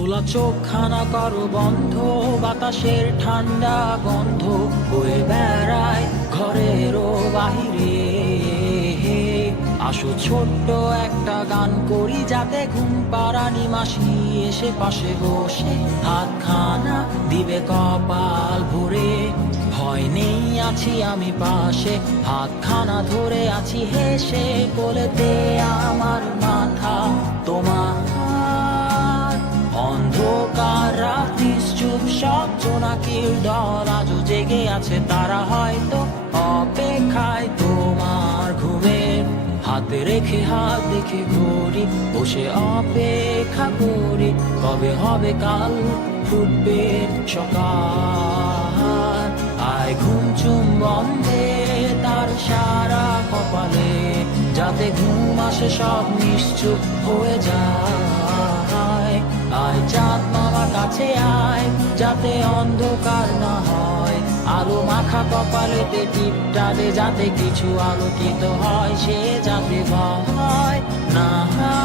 খোলা চোখখানা করো বন্ধ, বাতাসের ঠান্ডা গন্ধ বয়ে বেড়ায় ঘরেরও বাহিরে। আসো ছোট্ট একটা গান করি, যাতে ঘুম পাড়ানি মাসি এসে পাশে বসে হাতখানা দিবে কপাল ভরে। ভয় নেই, আছি আমি পাশে, হাতখানা ধরে আছি হেসে, কোলেতে আমার মাথা তোমার। অন্ধকার রাতি চুপ, সব জোনাকির দল আজও জেগে আছে, তারা হয়তো অপেক্ষায় তোমার ঘুমের। হাতে রেখে হাত দেখে ঘড়ি, বসে অপেক্ষা করি, কবে হবে কাল, ফুটবে সকাল। আয় ঘুম চুম বন্ধে তার সারা কপালে, যাতে ঘুম আসে সব নিশ্চুপ হয়ে যায়। আয় চাঁদ মামা কাছে আয়, যাতে অন্ধকার না হয়, আলো মাখা কপালেতে টিপটা দে, যাতে কিছু আলোকিত হয়, সে যাতে ভয় না হয়।